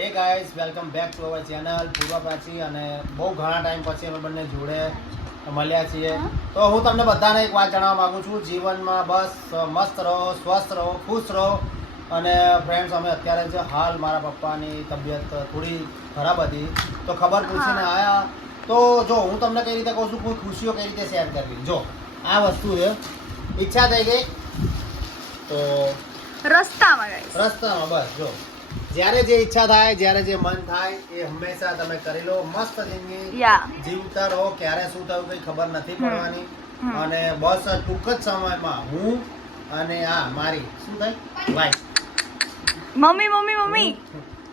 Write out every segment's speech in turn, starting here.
Hey guys welcome back to our channel Purva Prachi અને બહુ ઘણા ટાઈમ પછી અમે બંને જોડે મળ્યા છીએ. તો હું તમને બધાને એક વાત જણાવવા માંગુ છું. જીવનમાં બસ મસ્ત રહો સ્વસ્થ રહો ખુશ રહો. અને ફ્રેન્ડ્સ અમે અત્યારે જ હાલ મારા પપ્પાની તબિયત થોડી ખરાબ હતી. તો ખબર પૂછીને આવ્યા આયા. તો જો હું તમને કઈ રીતે કહું છું? કોઈ ખુશીઓ કઈ રીતે શેર કરવી? જો આ વસ્તુ છે. ઈચ્છા થઈ ગઈ. તો રસ્તામાં રસ્તામાં બસ જો. જ્યારે જે ઈચ્છા થાય જ્યારે જે મન થાય એ હંમેશા તમે કરી લો. મસ્ત જિંદગી જીવતા રહો. ક્યારે શું થયું કઈ ખબર નથી પડવાની. અને બસ ટૂંક જ સમયમાં હું અને આ મારી. શું થાય? Wife mummy mummy mummy.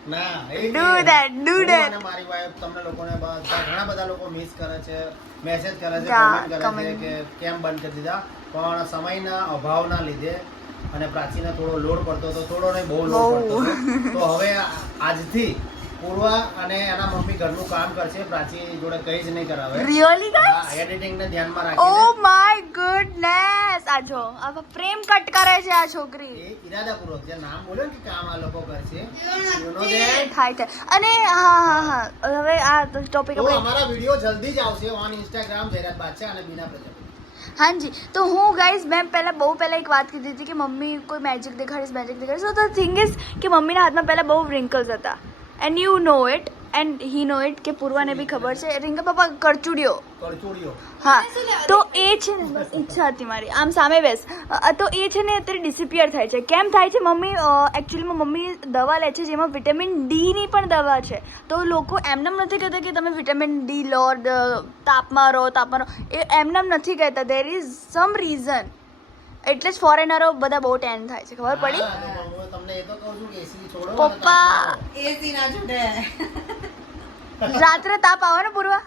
ના Do that, do હું મારી વાઈફ તમને લોકોને ઘણા બધા લોકો મિસ કરે છે મેસેજ કરે છે કમેન્ટ કરે છે કે કેમ બંધ કરી દીધા. પણ સમયના અભાવના લીધે અને પ્રાચીને થોડો લોડ પડતો હતો થોડો નહીં બહુ લોડ પડતો હતો. તો હવે આજથી પૂર્વા અને એના મમ્મી ઘરનું કામ કરશે પ્રાચી જોડે કઈ જ નહીં કરાવે. રિયલી ગાઈસ એડિટિંગ ને ધ્યાનમાં ઓ માય ગુડનેસ આ જો આ પ્રેમ કટ કરે છે આ છોકરી. એ ઈરાદાપૂર્વક જે નામ બોલ્યો કે કામ આ લોકો કરશે. યુ નો ધેટ થાય છે. અને હા હા હા. હવે આ ટોપિક આપણે અમારા વીડિયો જલ્દી જ આવશે ઓન ઇન્સ્ટાગ્રામ જયરાજ બાદશાહ અને બીના પ્રજાપતિ હાજી. તો હું ગાઈઝ મેં પહેલાં બહુ પહેલાં એક વાત કીધી હતી કે મમ્મી કોઈ મેજિક દેખાડીશ મેજિક દેખાડીશ સો ધ થિંગ ઇઝ કે મમ્મીના હાથમાં પહેલાં બહુ રિંકલ્સ હતા. And you know it and he know it કે પૂર્વાને બી ખબર છે. રિંકા પપ્પા કરચુડિયો. કરચુડિયો. હા તો એ છે ને ઈચ્છા હતી મારી. આમ સામે બેસ. તો એ છે ને અત્યારે ડિસિપિયર થાય છે. કેમ થાય છે? મમ્મી એકચ્યુઅલીમાં મમ્મી દવા લે છે જેમાં વિટામિન ડીની પણ દવા છે. તો લોકો એમનેમ નથી કહેતા કે તમે વિટામિન ડી લો તાપમાં રહો તાપમાં રહો. એ એમનેમ નથી કહેતા. દેર ઇઝ સમ રીઝન એટલે જ ફોરેનરો બધા બહુ ટેન થાય છે. ખબર પડી? તમને એ તો કહું છું કે એસી છોડો પપ્પા! એસી ના છૂટે રાત્રે તાપ આવે ને પૂર્વા?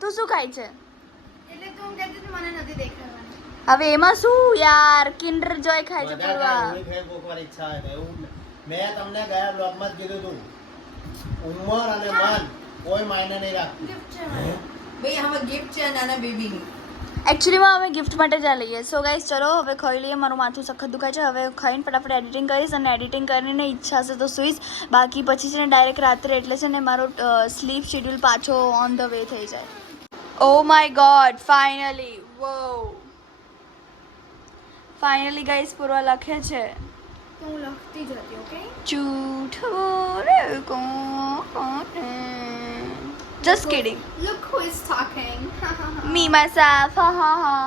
તું શું ખાય છે? એટલે તું કહેતી હતી મને નથી દેખાવાનું. હવે એમાં શું યાર? Kinder Joy. ખાય છે પૂર્વા. ખાય, ઈચ્છા હોય એવું મેં તમને ગયા બ્લોગમાં જ કીધું હતું ઉંમર અને મન કોઈ માયને નહીં રાખતું. ગિફ્ટ છે ભાઈ હવે ગિફ્ટ છે નાના બેબીની એકચ્યુઅલીમાં અમે ગિફ્ટ માટે જ આ લઈએ. સો ગાઈઝ ચલો હવે ખાઈ લઈએ. મારું માથું સખત દુખાય છે. હવે ખાઈને ફટાફટ એડિટિંગ કરીશ અને એડિટિંગ કરીને ઈચ્છા હશે તો સુઈશ. બાકી પછી છે ને ડાયરેક્ટ રાત્રે એટલે છે ને મારો સ્લીપ શેડ્યુલ પાછો ઓન ધ વે થઈ જાય. ઓ માય ગોડ ફાઇનલી વો ફાઇનલી ગાઈઝ પૂર્વા લખે છે. હું લખતી જ હતી okay જૂઠો just kidding look who talking me myself હા હા હા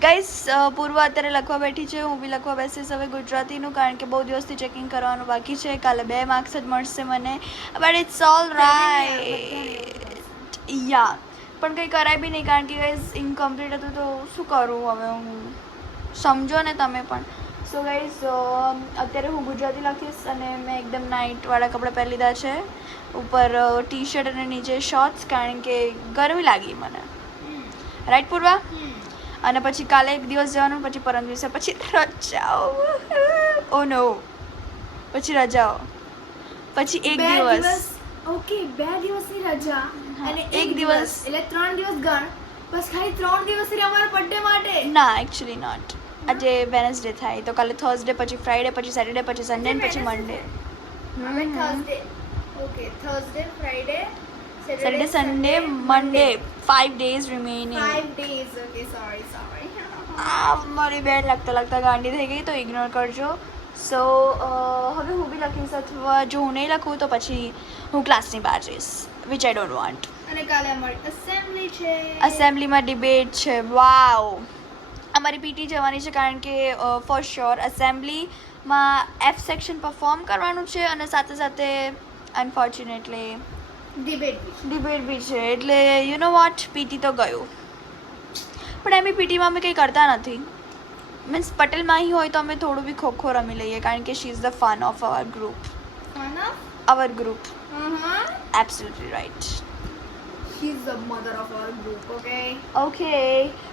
ગાઈસ પૂર્વ અત્યારે લખવા બેઠી છે હું બી લખવા બેસીશ હવે ગુજરાતીનું કારણ કે બહુ દિવસથી ચેકિંગ કરવાનું બાકી છે. કાલે બે માર્ક્સ જ મળશે મને. But it's all right yeah પણ કંઈ કરાય બી નહીં કારણ કે ગાઈઝ ઇન્કમ્પ્લીટ હતું તો શું કરું હવે હું? સમજો ને તમે પણ. સો ગાઈઝ અત્યારે હું ગુજરાતી લખીશ અને મેં એકદમ નાઇટવાળા કપડાં પહેરી લીધા છે. ઉપર ટી શર્ટ અને નીચે શોર્ટ્સ કારણ કે ગરમી લાગી મને. રાઈટ પૂર્વા? અને પછી કાલે એક દિવસ જવાનું પછી પરમ દિવસે પછી રજાઓ. ઓ નો પછી રજાઓ. પછી એક દિવસ. ઓકે બે દિવસની રજા અને એક દિવસ. એટલે ત્રણ દિવસ ગણ બસ ખાલી ત્રણ દિવસ અમારા બર્થડે માટે. ના એકચ્યુઅલી નોટ આજે વેનસડે થાય. તો કાલે થર્સડે પછી ફ્રાઈડે પછી સેટરડે પછી સન્ડે પછી મંડે અમે Thursday okay Thursday Friday Saturday Sunday Monday five days remaining five days okay sorry sorry આ મારી બેન લાગતા લાગતા ગાંડી થઈ ગઈ તો ઇગ્નોર કરજો. સો હવે હું બી લખીશ અથવા જો હું નહીં લખું તો પછી હું ક્લાસની બહાર જઈશ વિચ આઈ ડોન્ટ વોન્ટ અને કાલે અમારી અસેમ્બલી છે. અસેમ્બલીમાં ડિબેટ છે. વાવ અમારી પીટી જવાની છે કારણ કે ફોર શ્યોર અસેમ્બલીમાં એફ સેક્શન પરફોર્મ કરવાનું છે અને સાથે સાથે અનફોર્ચ્યુનેટલી ડિબેટ ડિબેટ બી છે. એટલે યુ નો વોટ પીટી તો ગયું. પણ એમ પીટીમાં અમે કંઈ કરતા નથી. મીન્સ પટેલમાં હી હોય તો અમે થોડું બી ખોખો રમી લઈએ કારણ કે she is the fun of our group our group absolutely right is the mother of our group okay okay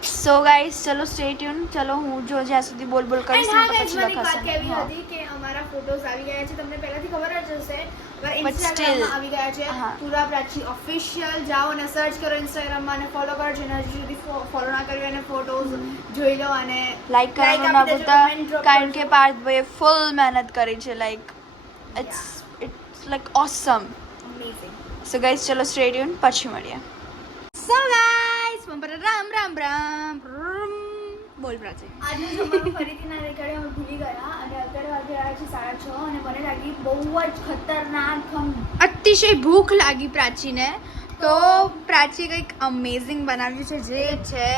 so guys ચલો સ્ટે ટ્યુન ચલો હું જો જ્યાં સુધી બોલ બોલ કરીશ ને guys, પછી એક વાત લખાશે હતી કે અમારા ફોટોસ આવી ગયા છે તમને પહેલાથી ખબર જ હશે still, ઇન્સ્ટાગ્રામમાં આવી ગયા છે. પુરા પ્રાચી ઓફિશિયલ જાઓ અને સર્ચ કરો ઇન્સ્ટાગ્રામમાં અને ફોલો કરો જેને સુધી ફોલો ના કર્યું એને ફોટોઝ જોઈ લો અને લાઈક કરવાનું ના ભૂલતા કારણ કે. પાર્થભાઈએ ફૂલ મહેનત કરી છે like it's it's like awesome Amazing. So guys ચલો સ્ટેડિયમ પછી મળીએ સો ગાઈઝ રામ રામ રામ રામ. બોલ પ્રાચી. આજે જમવાનું ફરીથી ના રેકર્ડે અમે ભૂલી ગયા અને અત્યારે વાગે આવ્યા છે સાડા છ અને મને લાગી બહુ જ ખતરનાક અતિશય ભૂખ લાગી પ્રાચીને. તો પ્રાચી કંઈક અમેઝિંગ બનાવ્યું છે જે છે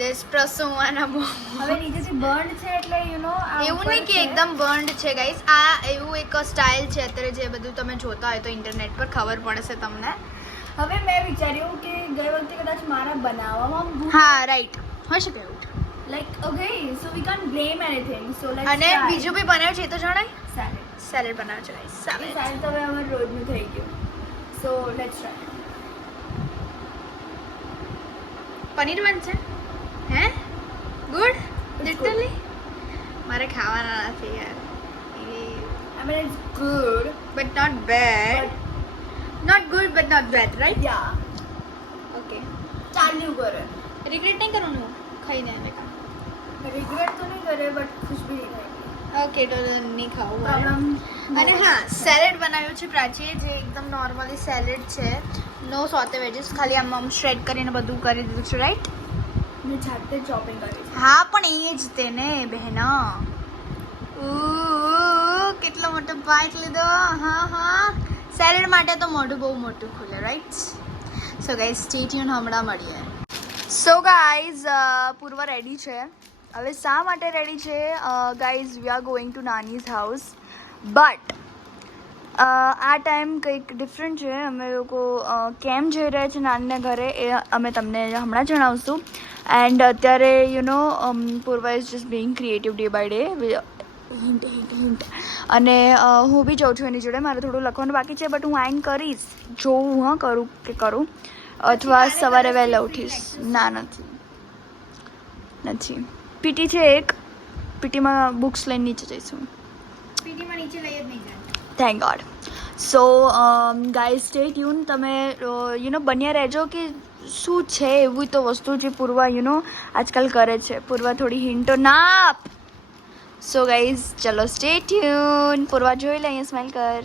દેશપ્રસુવાના હવે નીચેથી બર્ન્ડ છે એટલે યુ નો એવું નહીં કે એકદમ બર્ન્ડ છે ગાઈસ આ એવું એક સ્ટાઇલ છે અત્યારે જે બધું તમે જોતા હોય તો ઇન્ટરનેટ પર ખબર પડશે તમને. હવે મેં વિચાર્યું કે ગઈ વખતે કદાચ મારા બનાવવામાં હા રાઈટ હોઈ શકે એવું. Like okay so we can't blame anything so like અને બીજું બી બનાવ્યું છે તો જણાય? સેલેડ સેલેડ બનાવ્યું છે ગાઈસ સેલેડ સેલેડ તો હવે અમારું રોજનું થઈ ગયું. સો લેટ્સ ટ્રાય પનીર બનશે? હે? ગુડ? લિટરલી મારે ખાવાના નથી યાર. I mean it's good but not bad. not good but not bad right? Yeah. Okay. ચાલ્યું કરે. રિગ્રેટ નહીં કરવાનું ખાઈને આવે કા રિગ્રેટ તો નહીં કરે બટ ખુશ બી નહીં ઓકે તો નહીં ખાવું અને હા સેલેડ બનાવ્યું છે પ્રાચીએ જે એકદમ નોર્મલી સેલેડ છે. નો સોતે વેજીસ ખાલી આમ આમ શ્રેડ કરીને બધું કરી દીધું છે રાઈટ મેં જાતે શોપિંગ કરી હા, પણ એ જ તેને બહેના. કેટલો મોટો પાઇટ લીધો. હા હા. સેલેડ માટે તો મોઢું બહુ મોટું ખુલે right so guys stay tune હમણાં મળીએ. સો ગાઈઝ પૂર્વ રેડી છે. હવે શા માટે રેડી છે? Guys we are going to Nani's house but આ ટાઈમ કંઈક ડિફરન્ટ છે. અમે લોકો કેમ જઈ રહ્યા છે નાનીના ઘરે એ અમે તમને હમણાં જણાવશું. એન્ડ અત્યારે you know Purva is just being creative day by day અને હું બી જાઉં છું એની જોડે. મારે થોડું લખવાનું બાકી છે બટ હું આઈન કરીશ. જોઉં હા કરું કે કરું. અથવા સવારે વહેલા ઉઠીશ. ના નથી. નથી. પીટી છે એક. પીટીમાં બુક્સ લઈને નીચે જઈશું. પીટીમાં નીચે લઈ જ નહીં જાય. Thank God so guy stay tune તમે યુ નો બન્યા રહેજો કે શું છે એવી તો વસ્તુ જે પૂર્વા યુ નો આજકાલ કરે છે. પૂર્વા થોડી હિન્ટો ના આપ. સો ગાઈઝ ચલો સ્ટે ટ્યુન પૂર્વા જોઈ લે અહીંયા સ્માઈલ કર.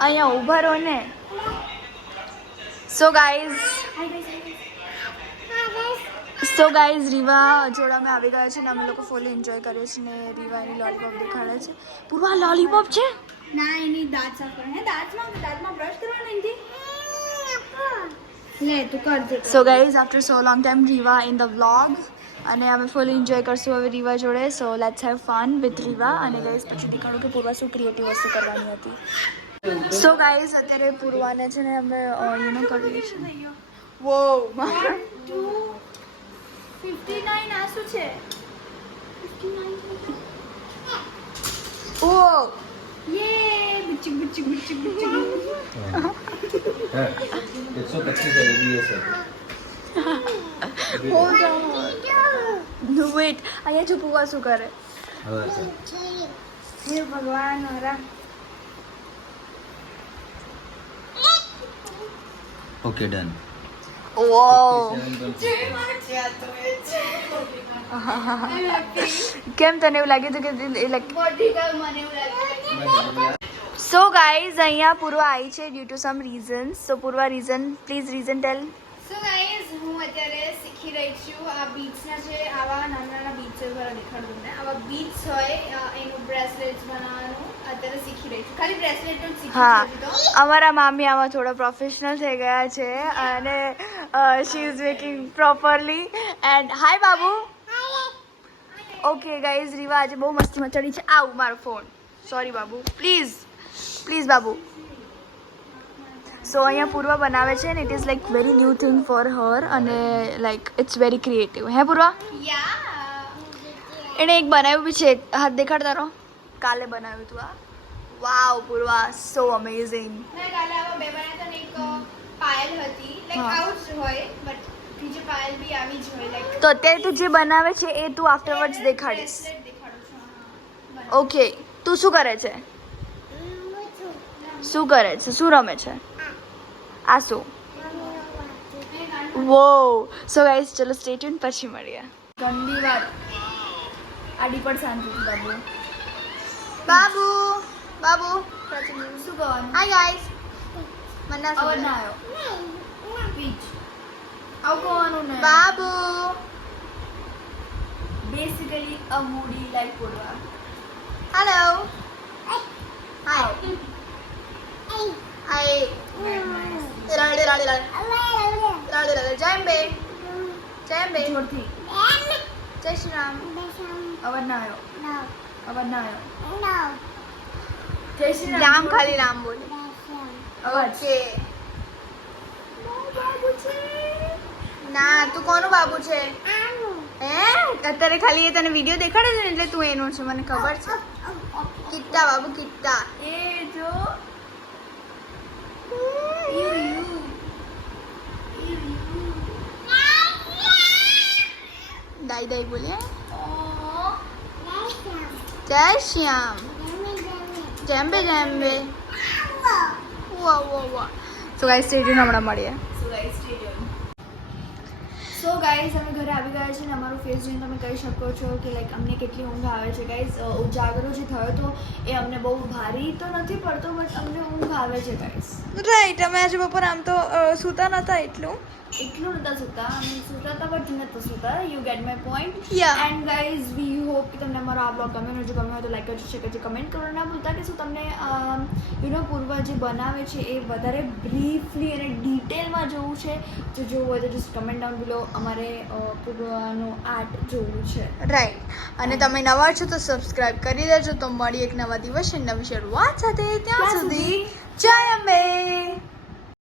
અહીંયા ઊભા રહો ને. સો ગાઈઝ સો ગાઈઝ રીવા જોડામાં આવી ગયા છે ને અમે લોકો ફૂલ એન્જોય કર્યો છે ને રીવાની લોલીપોપ દેખાડે છે. પૂર્વા લોલીપોપ છે? ના એની દાંત સાફ કરવાની દાંતમાં દાંતમાં બ્રશ કરવાની નથી so guys after so long time Riva in the vlog અને અમે ફૂલ એન્જોય કરશું હવે રીવા જોડે. So let's have fun with Riva અને ગાઈઝ પછી દેખાડું કે પૂર્વા શું ક્રિએટિવ વસ્તુ કરવાની હતી. સો ગાઈઝ અત્યારે પૂર્વાને છે ને અમે યુનો કરવી છે વો મારું 59 છે. 59 ઓ. યે બુચી બુચી બુચી બુચી હા. 125 એબીએસ છે હોલ્ડ ઓન નો વેટ અહીંયા જો શું કરે? હે ભગવાન હરા ઓકે ડન કેમ તને એવું લાગ્યું હતું કે સો ગાઈઝ અહીંયા પૂર્વા આવી છે due to some reasons so Purva reason please reason tell so guys હું અત્યારે શીખી રહી છું આ બીચના જે આવા નાના નાના બીચ છે દેખાડું તમને. આવા બીચ હોય એનું બ્રેસલેટ્સ બનાવવાનું અત્યારે શીખી રહી છું. ખાલી બ્રેસલેટ જ શીખી હા. છું હજી તો. અમારા મામી આમાં થોડા પ્રોફેશનલ થઈ ગયા છે અને she is making properly and hi babu okay guys Riva આજે બહુ મસ્તીમાં ચડી છે. આવ મારો phone sorry babu please please babu so અહીંયા પૂર્વા બનાવે છે ને it is like very new thing for her અને લાઈક ઇટ્સ વેરી ક્રિએટિવ હે પૂર્વા? એણે એક બનાવ્યું બી છે. હાથ દેખાડ તારો. કાલે બનાવ્યું હતું આ. Wow Purva so amazing Payal હતી. લાઈક આવું જ હોય બટ તો અત્યારે તું જે બનાવે છે એ તું આફ્ટરવર્ડ્સ દેખાડીશ. ઓકે તું શું કરે છે. શું કરે છે? શું રમે છે? આ શું વો સો ગાઈઝ ચલો સ્ટે ટ્યુન પછી મળીએ. ગંદી વાત આડી પણ શાંતિ બાબુ. બાબુ. બાબુ. શું કહેવાનું હાય ગાઈસ મને અવાજ ના આવ્યો. પીચ આવું કહેવાનું ને. બાબુ. બેસિકલી અ મૂડી લાઈક બોલવા. હેલો હાય હાય રાડે રાડે રાડે રાડે રાડે જય અંબે જય અંબે જય શ્રી રામ અવાજ ના આવ્યો અવાજ ના આવ્યો જય શ્રી રામ ખાલી રામ બોલે ઓકે ના તું કોનું બાબુ છે હે અત્યારે ખાલી એ તને વીડિયો દેખાડે છે ને એટલે તું એનો છે મને ખબર છે. કિટ્ટા બાબુ કિટ્ટા એ જો. દાઈ દાઈ બોલે ઓ જય શ્યામ જેમ્બે જેમ્બે વાહ વાહ વાહ સુગાઈ ગાઈસ સ્ટેડિયમ હમણાં મળીએ સુગાઈ સ્ટેડિયમ સો ગાઈઝ અમે ઘરે આવી ગયા છે ને અમારું ફેસ જોઈને તમે કહી શકો છો કે લાઈક અમને કેટલી ઊંઘ આવે છે. ગાઈઝ ઉજાગરો જે થયો તો એ અમને બહુ ભારી તો નથી પડતો બટ અમને ઊંઘ આવે છે ગાઈઝ રાઈટ અમે આજે બપોર આમ તો સૂતા નતા એટલું. એટલું નતા સુતા અમે સુતા હતા બટ નતા સુતા you get my point. And guys we hope કે તમને અમારો આ બ્લોગ ગમે જો ગમે હોય તો લાઈક કરજો શેર કરજો કમેન્ટ કરો ના ભૂલતા કે શું તમને યુ નો પૂર્વ જે બનાવે છે એ વધારે બ્રીફલી અને ડિટેલમાં જોવું છે જો જોવું હોય તો જસ્ટ કમેન્ટ ડાઉન બિલો અમારે પૂર્વનું આર્ટ જોવું છે રાઈટ અને તમે નવા છો તો સબસ્ક્રાઇબ કરી દેજો. તો મળી એક નવા દિવસે નવી શરૂઆત સાથે. ત્યાં સુધી જય અંબે.